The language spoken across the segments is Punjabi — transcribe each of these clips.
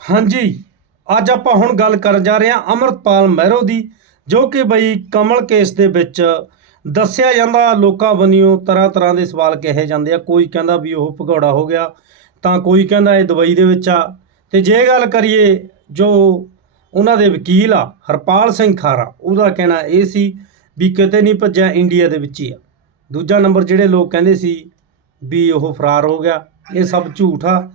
ਹਾਂਜੀ, ਅੱਜ ਆਪਾਂ ਹੁਣ ਗੱਲ ਕਰਨ ਜਾ ਰਹੇ ਹਾਂ ਅਮਰਤਪਾਲ ਮਹਿਰੋ ਦੀ, ਜੋ ਕਿ ਬਈ ਕਮਲ ਕੇਸ ਦੇ ਵਿੱਚ ਦੱਸਿਆ ਜਾਂਦਾ ਲੋਕਾਂ ਵੱਲੋਂ ਤਰ੍ਹਾਂ ਤਰ੍ਹਾਂ ਦੇ ਸਵਾਲ ਕਹੇ ਜਾਂਦੇ ਆ। ਕੋਈ ਕਹਿੰਦਾ ਵੀ ਉਹ ਭਗੌੜਾ ਹੋ ਗਿਆ, ਤਾਂ ਕੋਈ ਕਹਿੰਦਾ ਇਹ ਦੁਬਈ ਦੇ ਵਿੱਚ ਆ। ਤੇ ਜੇ ਗੱਲ ਕਰੀਏ ਜੋ ਉਹਨਾਂ ਦੇ ਵਕੀਲ ਆ, ਹਰਪਾਲ ਸਿੰਘ ਖਾਰਾ, ਉਹਦਾ ਕਹਿਣਾ ਇਹ ਸੀ ਵੀ ਕਿਤੇ ਨਹੀਂ ਭੱਜਿਆ, ਇੰਡੀਆ ਦੇ ਵਿੱਚ ਹੀ ਆ। ਦੂਜਾ ਨੰਬਰ ਜਿਹੜੇ ਲੋਕ ਕਹਿੰਦੇ ਸੀ ਵੀ ਉਹ ਫਰਾਰ ਹੋ ਗਿਆ, ਇਹ ਸਭ ਝੂਠ ਆ।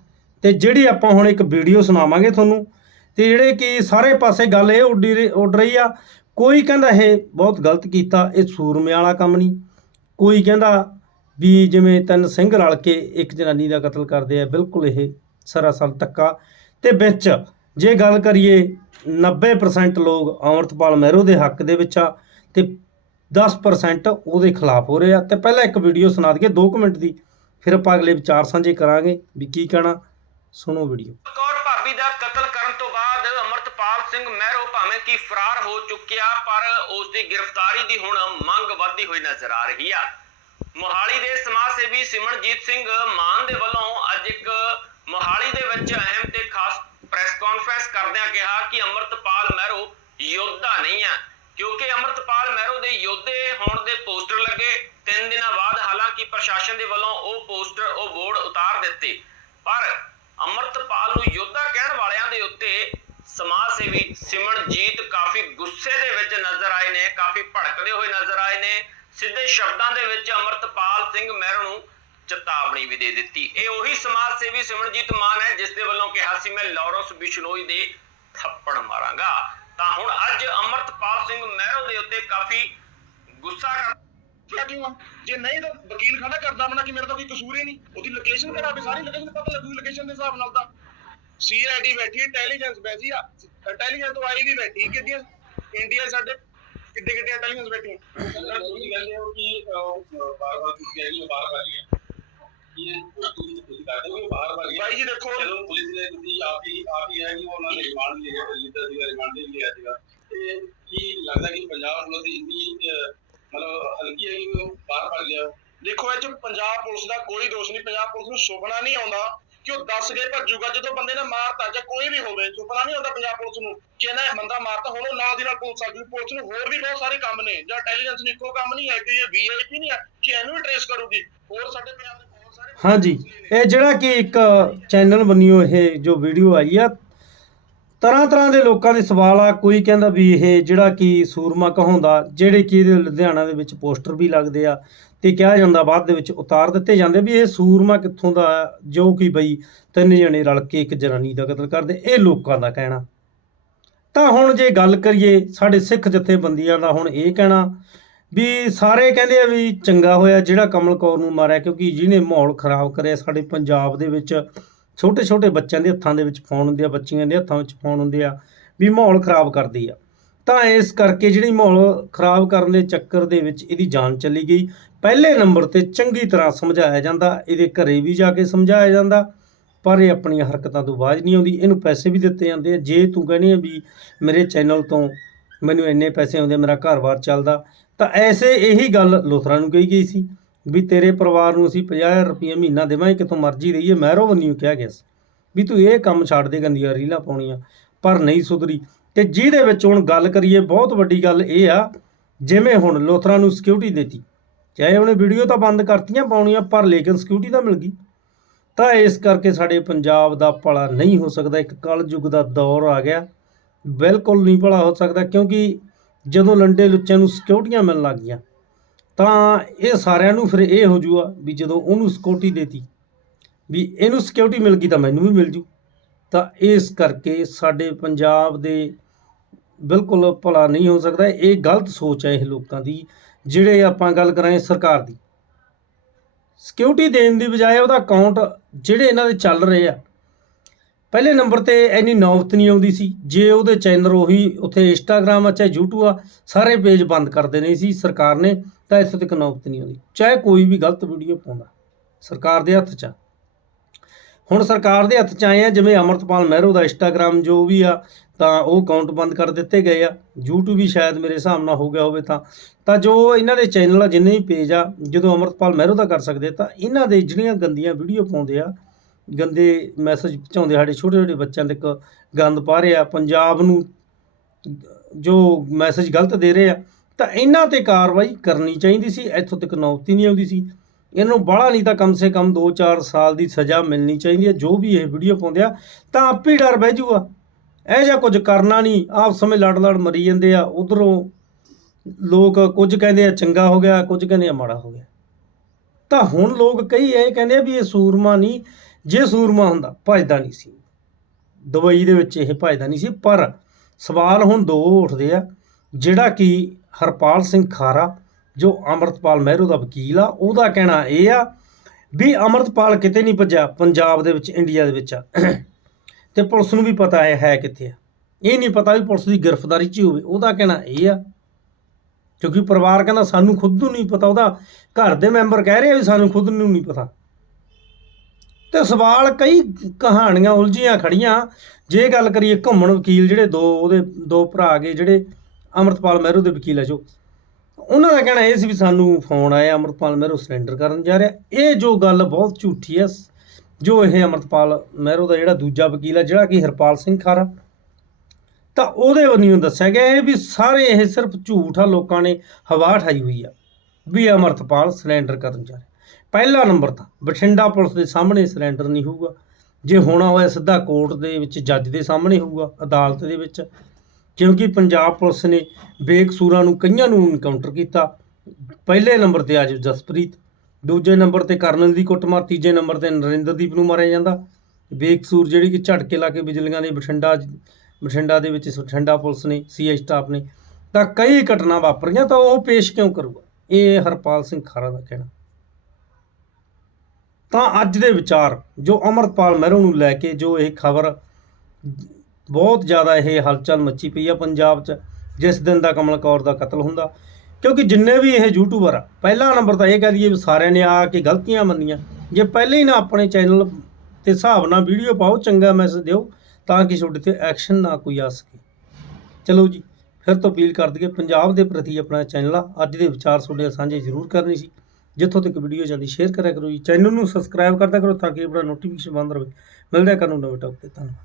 ਤੇ ਜਿਹੜੀ ਆਪਾਂ ਹੁਣ ਇੱਕ ਵੀਡੀਓ ਸੁਣਾਵਾਂਗੇ ਤੁਹਾਨੂੰ, ਤੇ ਜਿਹੜੇ ਕਿ ਸਾਰੇ ਪਾਸੇ ਗੱਲ ਇਹ ਉੱਡੀ ਰਹੀ- ਉੱਡ ਰਹੀ ਆ, ਕੋਈ ਕਹਿੰਦਾ ਇਹ ਬਹੁਤ ਗਲਤ ਕੀਤਾ, ਇਹ ਸੂਰਮੇ ਵਾਲਾ ਕੰਮ ਨਹੀਂ। ਕੋਈ ਕਹਿੰਦਾ ਵੀ ਜਿਵੇਂ ਤਿੰਨ ਸਿੰਘ ਰਲ ਕੇ ਇੱਕ ਜਨਾਨੀ ਦਾ ਕਤਲ ਕਰਦੇ ਆ, ਬਿਲਕੁਲ ਇਹ ਸਰਾਸਰ ਧੱਕਾ। ਤੇ ਵਿੱਚ ਜੇ ਗੱਲ ਕਰੀਏ 90% ਲੋਕ ਅਮਰਤਪਾਲ ਮਹਿਰੋ ਦੇ ਹੱਕ ਦੇ ਵਿੱਚ ਆ, ਤੇ 10% ਉਹਦੇ ਖਿਲਾਫ ਹੋ ਰਹੇ ਆ। ਤੇ ਪਹਿਲਾਂ ਇੱਕ ਵੀਡੀਓ ਸੁਣਾ ਦਈਏ 2 ਮਿੰਟ ਦੀ, ਫਿਰ ਆਪਾਂ ਅਗਲੇ ਵਿਚਾਰ ਸਾਂਝੇ ਕਰਾਂਗੇ ਵੀ ਕੀ ਕਹਿਣਾ। ਸੁਣੋ ਵੀਡੀਓ। ਕੌਰ ਭਾਬੀ ਦਾ ਕਤਲ ਕਰਨ ਤੋਂ ਬਾਅਦ ਅਮਰਤਪਾਲ ਸਿੰਘ ਮਹਿਰੋ ਭਾਵੇਂ ਕਿ ਫਰਾਰ ਹੋ ਚੁੱਕਿਆ, ਪਰ ਉਸ ਦੀ ਗ੍ਰਿਫਤਾਰੀ ਦੀ ਹੁਣ ਮੰਗ ਵੱਧਦੀ ਹੋਈ ਨਜ਼ਰ ਆ ਰਹੀ ਆ। ਮੋਹਾਲੀ ਦੇ ਸਮਾਜ ਸੇਵੀ ਸਿਮਰਨਜੀਤ ਸਿੰਘ ਮਾਨ ਦੇ ਵੱਲੋਂ ਅੱਜ ਇੱਕ ਮੋਹਾਲੀ ਦੇ ਵਿੱਚ ਅਹਿਮ ਤੇ ਖਾਸ ਪ੍ਰੈਸ ਕਾਨਫਰੰਸ ਕਰਦਿਆਂ ਕਿਹਾ ਕਿ ਅਮਰਤਪਾਲ ਮਹਿਰੋ ਯੋਧਾ ਨਹੀਂ ਆ, ਕਿਉਂਕਿ ਅਮਰਤਪਾਲ ਮਹਿਰੋ ਦੇ ਯੋਧੇ ਹੋਣ ਦੇ ਪੋਸਟਰ ਲੱਗੇ। ਤਿੰਨ ਦਿਨਾਂ ਬਾਅਦ ਹਾਲਾਂਕਿ ਪ੍ਰਸ਼ਾਸਨ ਦੇ ਵੱਲੋਂ ਉਹ ਪੋਸਟਰ, ਉਹ ਬੋਰਡ ਉਤਾਰ ਦਿੱਤੇ। ਪਰ ਅਮਰਤਪਾਲ ਨੂੰ ਯੋਧਾ ਕਹਿਣ ਵਾਲਿਆਂ ਦੇ ਉੱਤੇ ਸਮਾਜ ਸੇਵੀ ਸਿਮਰਨਜੀਤ ਕਾਫੀ ਗੁੱਸੇ ਦੇ ਵਿੱਚ ਨਜ਼ਰ ਆਏ ਨੇ, ਕਾਫੀ ਭੜਕਦੇ ਹੋਏ ਨਜ਼ਰ ਆਏ ਨੇ। ਸਿੱਧੇ ਸ਼ਬਦਾਂ ਦੇ ਵਿੱਚ ਅਮਰਤਪਾਲ ਸਿੰਘ ਮਹਿਰ ਨੂੰ ਚੇਤਾਵਨੀ ਵੀ ਦੇ ਦਿੱਤੀ। ਇਹ ਉਹੀ ਸਮਾਜ ਸੇਵੀ ਸਿਮਰਨਜੀਤ ਮਾਨ ਹੈ ਜਿਸ ਦੇ ਵੱਲੋਂ ਕਿਹਾ ਸੀ, ਮੈਂ ਲਾਰੈਂਸ ਬਿਸ਼ਨੋਈ ਦੇ ਥੱਪੜ ਮਾਰਾਂਗਾ। ਤਾਂ ਹੁਣ ਅੱਜ ਅਮਰਤਪਾਲ ਸਿੰਘ ਮਹਿਰੋ ਦੇ ਉੱਤੇ ਕਾਫੀ ਗੁੱਸਾ ਕਰ ਕਿਉਂ ਆ? ਜੇ ਨਹੀਂ ਤਾਂ ਵਕੀਲ ਖੜਾ ਕਰਦਾ ਮਨਾ ਕਿ ਮੇਰਾ ਤਾਂ ਕੋਈ ਕਸੂਰ ਹੀ ਨਹੀਂ। ਉਹਦੀ ਲੋਕੇਸ਼ਨ ਕਰਾਵੇ ਸਾਰੀ ਲੋਕੇਸ਼ਨ ਪਤਾ ਲੱਗੂ ਲੋਕੇਸ਼ਨ ਦੇ ਹਿਸਾਬ ਨਾਲ ਤਾਂ। ਸੀਆਈਡੀ ਬੈਠੀ ਇੰਟੈਲੀਜੈਂਸ ਬੈਠੀ ਆ। ਇੰਟੈਲੀਜੈਂਸ ਤੋਂ ਆਈ ਵੀ ਬੈਠੀ ਕਿੱਡੀਆਂ? ਇੰਡੀਆ ਸਾਡੇ ਕਿੱਡੇ ਕਿੱਡੇ ਇੰਟੈਲੀਜੈਂਸ ਬੈਠੀ ਤੁਸੀਂ ਕਹਿੰਦੇ ਹੋ ਕਿ ਤੁਸੀਂ ਹੋ ਇਹ ਤੁਸੀਂ ਹੋ ਜੀ ਦੇਖੋ। ਜਦੋਂ ਪੁਲਿਸ ਨੇ ਤੁਸੀਂ ਆਪ ਹੀ ਆਪ ਹੀ ਹੈ ਕਿ ਉਹਨਾਂ ਨੇ ਰਿਮਾਂਡ ਲਿਆ ਲਿੱਤਾ ਸੀਗਾ ਰਿਮਾਂਡ ਲਿਆ ਸੀਗਾ ਤੇ ਕੀ ਲੱਗਦਾ ਕਿ ਪੰਜਾਬ ਪੁਲਿਸ ਦੀ ਇੰਨੀ ਮਤਲਬ ਹਲਕੀ ਹੈ ਕਿ ਉਹ ਬਾਹਰ ਭੱਜ ਗਿਆ। ਦੇਖੋ ਇਹ ਚ ਪੰਜਾਬ ਪੁਲਿਸ ਦਾ ਕੋਈ ਦੋਸ਼ ਨਹੀਂ ਪੰਜਾਬ ਪੁਲਿਸ ਨੂੰ ਸੁਪਨਾ ਨਹੀਂ ਆਉਂਦਾ ਕਿ ਉਹ ਦੱਸ ਕੇ ਭੱਜੂਗਾ ਜਦੋਂ ਬੰਦੇ ਨੇ ਮਾਰਤਾ ਜਾਂ ਕੋਈ ਵੀ ਹੋਵੇ ਸੁਪਨਾ ਨਹੀਂ ਆਉਂਦਾ ਪੰਜਾਬ ਪੁਲਿਸ ਨੂੰ ਕਿ ਇਹਨਾਂ ਇਹ ਬੰਦਾ ਮਾਰਤਾ ਹੁਣ ਉਹ ਨਾਲ ਦੀ ਨਾਲ ਪੁਲਿਸ ਆ ਗਈ। ਪੁਲਿਸ ਨੂੰ ਹੋਰ ਵੀ ਬਹੁਤ ਸਾਰੇ ਕੰਮ ਨੇ ਜਾਂ ਇੰਟੈਲੀਜੈਂਸ ਨੂੰ ਇੱਕੋ ਕੰਮ ਨਹੀਂ ਹੈ ਕਿ ਇਹ ਵੀਆਈਪੀ ਨਹੀਂ ਹੈ ਕਿ ਇਹਨੂੰ ਵੀ ਟ੍ਰੇਸ ਕਰੂਗੀ। ਹੋਰ ਸਾਡੇ ਪੰਜਾਬ ਦੇ ਬਹੁਤ ਸਾਰੇ ਹਾਂਜੀ। ਇਹ ਜਿਹੜਾ ਕਿ ਇੱਕ ਚੈਨਲ ਬਣਿਓ ਇਹ ਜੋ ਵੀਡੀਓ ਆਈ ਆ ਤਰ੍ਹਾਂ ਤਰ੍ਹਾਂ ਦੇ ਲੋਕਾਂ ਦੇ ਸਵਾਲ ਆ। ਕੋਈ ਕਹਿੰਦਾ ਵੀ ਇਹ ਜਿਹੜਾ ਕਿ ਸੂਰਮਾ ਕਹਾਉਂਦਾ ਜਿਹੜੇ ਕਿ ਇਹਦੇ ਲੁਧਿਆਣਾ ਦੇ ਵਿੱਚ ਪੋਸਟਰ ਵੀ ਲੱਗਦੇ ਆ ਤੇ ਕਿਹਾ ਜਾਂਦਾ ਬਾਅਦ ਦੇ ਵਿੱਚ ਉਤਾਰ ਦਿੱਤੇ ਜਾਂਦੇ ਵੀ ਇਹ ਸੂਰਮਾ ਕਿੱਥੋਂ ਦਾ ਆ, ਜੋ ਕਿ ਬਈ ਤਿੰਨ ਜਣੇ ਰਲ ਕੇ ਇੱਕ ਜਨਾਨੀ ਦਾ ਕਤਲ ਕਰਦੇ ਇਹ ਲੋਕਾਂ ਦਾ ਕਹਿਣਾ। ਤਾਂ ਹੁਣ ਜੇ ਗੱਲ ਕਰੀਏ ਸਾਡੇ ਸਿੱਖ ਜਥੇਬੰਦੀਆਂ ਦਾ ਹੁਣ ਇਹ ਕਹਿਣਾ ਵੀ ਸਾਰੇ ਕਹਿੰਦੇ ਆ ਵੀ ਚੰਗਾ ਹੋਇਆ ਜਿਹੜਾ ਕਮਲ ਕੌਰ ਨੂੰ ਮਾਰਿਆ ਕਿਉਂਕਿ ਜਿਹਨੇ ਮਾਹੌਲ ਖਰਾਬ ਕਰਿਆ ਸਾਡੇ ਪੰਜਾਬ ਦੇ ਵਿੱਚ। ਛੋਟੇ ਛੋਟੇ ਬੱਚਿਆਂ ਦੇ ਹੱਥਾਂ ਦੇ ਵਿੱਚ ਫੋਨ ਹੁੰਦੇ ਆ, ਬੱਚੀਆਂ ਦੇ ਹੱਥਾਂ ਵਿੱਚ ਫੋਨ ਹੁੰਦੇ ਆ, ਵੀ ਮਾਹੌਲ ਖਰਾਬ ਕਰਦੀ ਆ। ਤਾਂ ਇਸ ਕਰਕੇ ਜਿਹੜੀ ਮਾਹੌਲ ਖਰਾਬ ਕਰਨ ਦੇ ਚੱਕਰ ਦੇ ਵਿੱਚ ਇਹਦੀ ਜਾਨ ਚਲੀ ਗਈ। ਪਹਿਲੇ ਨੰਬਰ ਤੇ ਚੰਗੀ ਤਰ੍ਹਾਂ ਸਮਝਾਇਆ ਜਾਂਦਾ, ਇਹਦੇ ਘਰੇ ਵੀ ਜਾ ਕੇ ਸਮਝਾਇਆ ਜਾਂਦਾ, ਪਰ ਇਹ ਆਪਣੀਆਂ ਹਰਕਤਾਂ ਤੋਂ ਬਾਜ ਨਹੀਂ ਆਉਂਦੀ। ਇਹਨੂੰ ਪੈਸੇ ਵੀ ਦਿੱਤੇ ਜਾਂਦੇ ਆ। ਜੇ ਤੂੰ ਕਹਿੰਦੀ ਆ ਵੀ ਮੇਰੇ ਚੈਨਲ ਤੋਂ ਮੈਨੂੰ ਇੰਨੇ ਪੈਸੇ ਆਉਂਦੇ ਮੇਰਾ ਘਰ-ਬਾਰ ਚੱਲਦਾ, ਤਾਂ ਐਸੇ ਇਹੀ ਗੱਲ ਲੋਥਰਾ ਨੂੰ ਕਹੀ ਗਈ ਸੀ। ਵੀ ਤੇਰੇ ਪਰਿਵਾਰ ਨੂੰ ਅਸੀਂ 50000 ਰੁਪਏ ਮਹੀਨਾ ਦੇਵਾਂਗੇ ਕਿਤੋਂ ਮਰਜ਼ੀ ਰਹੀਏ ਮਹਿਰੋ ਨੂੰ ਕਿਹਾ ਗਿਆ ਸੀ। ਵੀ ਤੂੰ ਇਹ ਕੰਮ ਛੱਡ ਦੇ, ਗੰਦੀਆਂ ਰੀਲਾਂ ਪਾਉਣੀਆਂ, ਪਰ ਨਹੀਂ ਸੁਧਰੀ। ਤੇ ਜਿਹਦੇ ਵਿੱਚ ਹੁਣ ਗੱਲ ਕਰੀਏ, ਬਹੁਤ ਵੱਡੀ ਗੱਲ ਇਹ ਆ, ਜਿਵੇਂ ਹੁਣ ਲੋਥਰਾ ਨੂੰ ਸਿਕਿਉਰਿਟੀ ਦਿੱਤੀ। ਚਾਹੇ ਉਹਨੇ ਵੀਡੀਓ ਤਾਂ ਬੰਦ ਕਰਤੀਆਂ ਪਾਉਣੀਆਂ, ਪਰ ਲੇਕਿਨ ਸਿਕਿਉਰਿਟੀ ਤਾਂ ਮਿਲ ਗਈ। ਤਾਂ ਇਸ ਕਰਕੇ ਸਾਡੇ ਪੰਜਾਬ ਦਾ ਭਲਾ ਨਹੀਂ ਹੋ ਸਕਦਾ। ਇੱਕ ਕਲਯੁੱਗ ਦਾ ਦੌਰ ਆ ਗਿਆ। ਬਿਲਕੁਲ ਨਹੀਂ ਭਲਾ ਹੋ ਸਕਦਾ, ਕਿਉਂਕਿ ਜਦੋਂ ਲੰਡੇ ਲੁੱਚਿਆਂ ਨੂੰ ਸਿਕਿਉਰਟੀਆਂ ਮਿਲਣ ਲੱਗ ਗਈਆਂ ਤਾਂ ਇਹ ਸਾਰਿਆਂ ਨੂੰ ਫਿਰ ਇਹ ਹੋ ਜੂਗਾ ਵੀ ਜਦੋਂ ਉਹਨੂੰ ਸਿਕਿਉਰਿਟੀ ਦੇਤੀ, ਵੀ ਇਹਨੂੰ ਸਿਕਿਉਰਿਟੀ ਮਿਲ ਗਈ ਤਾਂ ਮੈਨੂੰ ਵੀ ਮਿਲ ਜੂ। ਤਾਂ ਇਸ ਕਰਕੇ ਸਾਡੇ ਪੰਜਾਬ ਦੇ ਬਿਲਕੁਲ ਭਲਾ ਨਹੀਂ ਹੋ ਸਕਦਾ, ਇਹ ਗਲਤ ਸੋਚ ਹੈ ਇਹ ਲੋਕਾਂ ਦੀ, ਜਿਹੜੇ ਆਪਾਂ ਗੱਲ ਕਰਾਂ ਸਰਕਾਰ ਦੀ। ਸਿਕਿਉਰਿਟੀ ਦੇਣ ਦੀ ਬਜਾਏ ਉਹਦਾ ਅਕਾਊਂਟ ਜਿਹੜੇ ਇਹਨਾਂ ਦੇ ਚੱਲ ਰਹੇ ਆ ਪਹਿਲੇ ਨੰਬਰ ਤੇ ਇੰਨੀ ਨੌਬਤ ਨਹੀਂ ਆਉਂਦੀ ਸੀ। ਜੇ ਉਹਦੇ ਚੈਨਲ ਉਹੀ ਉੱਥੇ ਇੰਸਟਾਗ੍ਰam ਆ, ਚਾਹੇ YouTube ਆ, ਸਾਰੇ ਪੇਜ ਬੰਦ ਕਰ ਦੇਣੇ ਸੀ ਸਰਕਾਰ ਨੇ, ਤਾਂ ਇੱਥੇ ਤੱਕ ਨੌਬਤ ਨਹੀਂ ਆਉਂਦੀ। ਚਾਹੇ ਕੋਈ ਵੀ ਗਲਤ ਵੀਡੀਓ ਪਾਉਂਦਾ, ਸਰਕਾਰ ਦੇ ਹੱਥ 'ਚ ਆ। ਹੁਣ ਸਰਕਾਰ ਦੇ ਹੱਥ 'ਚ ਆਏ ਆ, ਜਿਵੇਂ ਅਮਰਤਪਾਲ ਮਹਿਰੋ ਦਾ ਇੰਸਟਾਗ੍ਰam ਜੋ ਵੀ ਆ, ਤਾਂ ਉਹ ਅਕਾਊਂਟ ਬੰਦ ਕਰ ਦਿੱਤੇ ਗਏ ਆ। YouTube ਵੀ ਸ਼ਾਇਦ ਮੇਰੇ ਹਿਸਾਬ ਨਾਲ ਹੋ ਗਿਆ ਹੋਵੇ ਤਾਂ। ਤਾਂ ਜੋ ਇਹਨਾਂ ਦੇ ਚੈਨਲ ਆ ਜਿੰਨੇ ਵੀ ਪੇਜ ਆ, ਜਦੋਂ ਅਮਰਤਪਾਲ ਮਹਿਰੋ ਦਾ ਕਰ ਸਕਦੇ ਤਾਂ ਇਹਨਾਂ ਦੇ ਜਿਹੜੀਆਂ ਗੰਦੀਆਂ ਵੀਡੀਓ ਪਾਉਂਦੇ ਆ ਗੰਦੇ ਮੈਸੇਜ ਪਹੁੰਚਾਉਂਦੇ ਸਾਡੇ ਛੋਟੇ ਛੋਟੇ ਬੱਚਿਆਂ ਤੱਕ, ਗੰਦ ਪਾ ਰਹੇ ਆ, ਪੰਜਾਬ ਨੂੰ ਜੋ ਮੈਸੇਜ ਗਲਤ ਦੇ ਰਹੇ ਆ, ਤਾਂ ਇਹਨਾਂ ਤੇ ਕਾਰਵਾਈ ਕਰਨੀ ਚਾਹੀਦੀ ਸੀ, ਇੱਥੋਂ ਤੱਕ ਨੌਬਤੀ ਨਹੀਂ ਆਉਂਦੀ ਸੀ। ਇਹਨੂੰ ਬਾਹਲਾ ਨਹੀਂ ਤਾਂ ਕਮ ਸੇ ਕਮ 2-4 ਸਾਲ ਦੀ ਸਜ਼ਾ ਮਿਲਣੀ ਚਾਹੀਦੀ ਹੈ ਜੋ ਵੀ ਇਹ ਵੀਡੀਓ ਪਾਉਂਦੇ ਆ, ਤਾਂ ਆਪ ਹੀ ਡਰ ਬਹਿ ਜੂਗਾ। ਇਹ ਜਿਹਾ ਕੁਝ ਕਰਨਾ ਨਹੀਂ, ਆਪ ਸਮੇਂ ਲੜ ਲੜ ਮਰੀ ਜਾਂਦੇ ਆ, ਉਧਰੋਂ ਲੋਕ ਕੁਝ ਕਹਿੰਦੇ ਆ ਚੰਗਾ ਹੋ ਗਿਆ, ਕੁਝ ਕਹਿੰਦੇ ਆ ਮਾੜਾ ਹੋ ਗਿਆ। ਤਾਂ ਹੁਣ ਲੋਕ ਕਈ ਇਹ ਕਹਿੰਦੇ ਆ ਵੀ ਇਹ ਸੂਰਮਾ ਨਹੀਂ ਜੇ ਸੂਰਮਾ ਹੁੰਦਾ, ਭਜਦਾ ਨਹੀਂ ਸੀ। ਦੁਬਈ ਦੇ ਵਿੱਚ ਇਹ ਭਜਦਾ ਨਹੀਂ ਸੀ, ਪਰ ਸਵਾਲ ਹੁਣ ਦੋ ਉੱਠਦੇ ਆ। ਜਿਹੜਾ ਕਿ ਹਰਪਾਲ ਸਿੰਘ ਖਾਰਾ, ਜੋ ਅਮਰਤਪਾਲ ਮਹਿਰੂ ਦਾ ਵਕੀਲ ਆ, ਉਹਦਾ ਕਹਿਣਾ ਇਹ ਆ ਵੀ ਅਮਰਤਪਾਲ ਕਿਤੇ ਨਹੀਂ ਭੱਜਿਆ, ਪੰਜਾਬ ਦੇ ਵਿੱਚ, ਇੰਡੀਆ ਦੇ ਵਿੱਚ ਆ। ਤੇ ਪੁਲਿਸ ਨੂੰ ਵੀ ਪਤਾ ਹੈ ਹੈ ਕਿੱਥੇ ਆ। ਇਹ ਨਹੀਂ ਪਤਾ ਵੀ ਪੁਲਿਸ ਦੀ ਗ੍ਰਿਫਤਾਰੀ 'ਚ ਹੀ ਹੋਵੇ, ਉਹਦਾ ਕਹਿਣਾ ਇਹ ਆ। ਕਿਉਂਕਿ ਪਰਿਵਾਰ ਕਹਿੰਦਾ, ਸਾਨੂੰ ਖੁਦ ਨੂੰ ਨਹੀਂ ਪਤਾ, ਉਹਦਾ ਘਰ ਦੇ ਮੈਂਬਰ ਕਹਿ ਰਹੇ ਆ ਵੀ ਸਾਨੂੰ ਖੁਦ ਨੂੰ ਨਹੀਂ ਪਤਾ। ਤੇ ਸਵਾਲ ਕਈ ਕਹਾਣੀਆਂ ਉਲਝੀਆਂ ਖੜੀਆਂ। ਜੇ ਗੱਲ ਕਰੀਏ ਘੁੰਮਣ ਵਕੀਲ ਜਿਹੜੇ ਦੋ, ਉਹਦੇ ਦੋ ਭਰਾ ਗਏ ਜਿਹੜੇ ਅਮਰਤਪਾਲ ਮਹਿਰੂ ਦੇ ਵਕੀਲ ਆ ਜੋ। ਉਹਨਾਂ ਦਾ ਕਹਿਣਾ ਇਹ ਸੀ ਵੀ ਸਾਨੂੰ ਫੋਨ ਆਇਆ ਅਮਰਤਪਾਲ ਮਹਿਰੂ ਸਰੈਂਡਰ ਕਰਨ ਜਾ ਰਿਹਾ। ਇਹ ਜੋ ਗੱਲ ਬਹੁਤ ਝੂਠੀ ਹੈ ਜੋ ਇਹ ਅਮਰਤਪਾਲ ਮਹਿਰੂ ਦਾ ਜਿਹੜਾ ਦੂਜਾ ਵਕੀਲ ਹੈ ਜਿਹੜਾ ਕਿ ਹਰਪਾਲ ਸਿੰਘ ਖਾਰਾ, ਤਾਂ ਉਹਦੇ ਵੱਲੋਂ ਦੱਸਿਆ ਗਿਆ ਇਹ ਵੀ ਸਾਰੇ ਇਹ ਸਿਰਫ ਝੂਠ ਆ, ਲੋਕਾਂ ਨੇ ਹਵਾ ਠਾਈ ਹੋਈ ਆ, ਵੀ ਅਮਰਤਪਾਲ ਸਿਲੰਡਰ ਕਰਨ ਜਾ ਰਿਹਾ। ਪਹਿਲਾ ਨੰਬਰ ਤਾਂ, ਬਠਿੰਡਾ ਪੁਲਿਸ ਦੇ ਸਾਹਮਣੇ ਸਰੈਂਡਰ ਨਹੀਂ ਹੋਊਗਾ। ਜੇ ਹੋਣਾ ਹੋਇਆ ਸਿੱਧਾ ਕੋਰਟ ਦੇ ਵਿੱਚ, ਜੱਜ ਦੇ ਸਾਹਮਣੇ ਹੋਊਗਾ, ਅਦਾਲਤ ਦੇ ਵਿੱਚ। ਕਿਉਂਕਿ ਪੰਜਾਬ ਪੁਲਿਸ ਨੇ ਬੇਕਸੂਰਾਂ ਨੂੰ ਕਈਆਂ ਨੂੰ ਇਨਕਾਊਂਟਰ ਕੀਤਾ। ਪਹਿਲੇ ਨੰਬਰ ਤੇ ਅੱਜ ਜਸਪ੍ਰੀਤ, ਦੂਜੇ ਨੰਬਰ ਤੇ ਕਰਨਲ ਦੀ ਕੁੱਟਮਾਰ, ਤੀਜੇ ਨੰਬਰ ਤੇ ਨਰਿੰਦਰਦੀਪ ਨੂੰ ਮਾਰਿਆ ਜਾਂਦਾ। ਬੇਕਸੂਰ ਜਿਹੜੀ ਕਿ ਝਟਕੇ ਲਾ ਕੇ ਬਿਜਲੀਆਂ ਦੇ ਬਠਿੰਡਾ ਬਠਿੰਡਾ ਦੇ ਵਿੱਚ ਬਠਿੰਡਾ ਪੁਲਿਸ ਨੇ, ਸੀਆਈ ਸਟਾਫ ਨੇ। ਤਾਂ ਕਈ ਘਟਨਾ ਵਾਪਰੀਆਂ ਤਾਂ ਉਹ ਪੇਸ਼ ਕਿਉਂ ਕਰੂਗਾ? ਇਹ ਹਰਪਾਲ ਸਿੰਘ ਖਾਰਾ ਦਾ ਕਹਿਣਾ। ਤਾਂ ਅੱਜ ਦੇ ਵਿਚਾਰ, ਜੋ ਅਮਰਪਾਲ ਮਹਿਰੋ ਨੂੰ ਲੈ ਕੇ ਜੋ ਇਹ ਖਬਰ, ਬਹੁਤ ਜ਼ਿਆਦਾ ਇਹ ਹਲਚਲ ਮੱਚੀ ਪਈ ਆ ਪੰਜਾਬ 'ਚ, ਜਿਸ ਦਿਨ ਦਾ ਕਮਲ ਕੌਰ ਦਾ ਕਤਲ ਹੁੰਦਾ। ਕਿਉਂਕਿ ਜਿੰਨੇ ਵੀ ਇਹ ਯੂਟਿਊਬਰ ਆ, ਪਹਿਲਾ ਨੰਬਰ ਤਾਂ ਇਹ ਕਹਿ ਲਈਏ ਵੀ ਸਾਰਿਆਂ ਨੇ ਆ ਕੇ ਗਲਤੀਆਂ ਮੰਨੀਆਂ। ਜੇ ਪਹਿਲੇ ਹੀ ਨਾ ਆਪਣੇ ਚੈਨਲ ਤੇ ਹਿਸਾਬ ਨਾਲ ਵੀਡੀਓ ਪਾਓ, ਚੰਗਾ ਮੈਸੇਜ ਦਿਓ, ਤਾਂ ਕਿ ਤੁਹਾਡੇ ਤੇ ਐਕਸ਼ਨ ਨਾ ਕੋਈ ਆ ਸਕੇ। ਚਲੋ ਜੀ, ਫਿਰ ਤੋਂ ਅਪੀਲ ਕਰ ਦਈਏ, ਪੰਜਾਬ ਦੇ ਪ੍ਰਤੀ ਆਪਣਾ ਚੈਨਲ ਆ। ਅੱਜ ਦੇ ਵਿਚਾਰ ਤੁਹਾਡੇ ਨਾਲ ਸਾਂਝੇ ਜ਼ਰੂਰ ਕਰਨੇ ਸੀ। ਜਿੱਥੋਂ ਤੱਕ ਵੀਡੀਓ ਜਲਦੀ ਸ਼ੇਅਰ ਕਰਿਆ ਕਰੋ ਜੀ। ਚੈਨਲ ਨੂੰ ਸਬਸਕ੍ਰਾਈਬ ਕਰਦਾ ਕਰੋ ਤਾਂ ਕਿ ਆਪਣਾ ਨੋਟੀਫਿਕੇਸ਼ਨ ਬੰਦ ਰਹੇ। ਮਿਲਦਾ ਆ ਕਰਨ ਨੂੰ ਨਵੇਂ ਟੌਪ ਤੇ। ਧੰਨਵਾਦ।